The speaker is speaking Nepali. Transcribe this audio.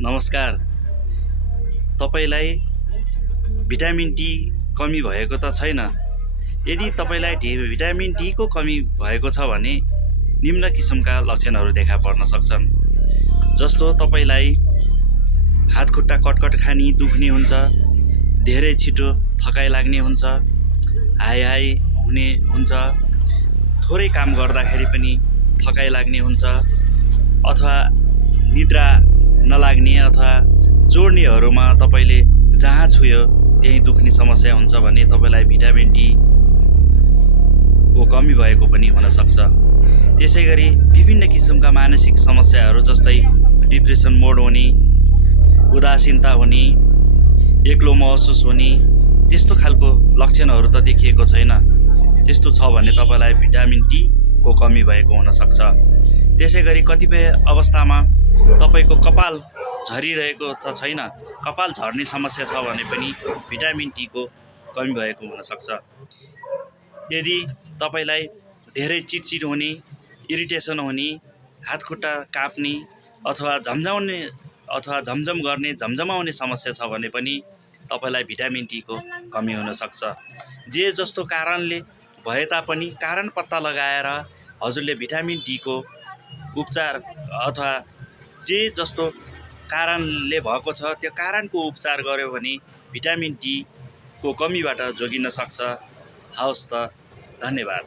नमस्कार। तपाईलाई भिटामिन डी कमी भएको त छैन? यदि तपाईलाई भिटामिन डी को कमी भएको छ भने निम्न किसिमका लक्षणहरू देखा पर्न सक्छन्। जस्तो तपाईलाई हात खुट्टा कटकट खानी दुख्ने हुन्छ, धेरै छिटो थकाइ लाग्ने हुन्छ, हाई हाई हुने हुन्छ, थोरै काम गर्दाखेरि पनि थकाइ लाग्ने हुन्छ, अथवा निद्रा नलाग्ने अथवा जोड्नेहरूमा तपाईले जहाँ छुयो त्यही दुख्ने समस्या हुन्छ भने तपाईलाई भिटामिन डी को कमी भएको पनि हुन सक्छ। त्यसैगरी विभिन्न किसिमका मानसिक समस्याहरू जस्तै डिप्रेसन मोड हुने, उदासीनता हुने, एक्लो महसुस हुने, त्यस्तो खालको लक्षणहरू त देखिएको छैन। त्यस्तो छ भने तपाईलाई भिटामिन डी को कमी भएको हुन सक्छ। त्यसैगरी कतिपय अवस्थामा तपाईको कपाल झरिरहेको त छैन, कपाल झर्ने समस्या छ भने पनि भिटामिन डी को कमी भएको हुन सक्छ। यदि तपाईलाई धेरै चिडचिड हुने, इरिटेसन हुने, हात खुट्टा काप्ने अथवा झमझमाउने अथवा झमझम गर्ने, झमझमाउने समस्या छ भने पनि तपाईलाई भिटामिन डी को कमी हुन सक्छ। जे जस्तो कारणले भए तापनि कारण पत्ता लगाएर हजुरले भिटामिन डी को उपचार अथवा जे जस्तो कारणले भएको छ त्यो कारणको उपचार गर्यो भने भिटामिन डी को कमीबाट जोगिन सक्छ। हवस् त, धन्यवाद।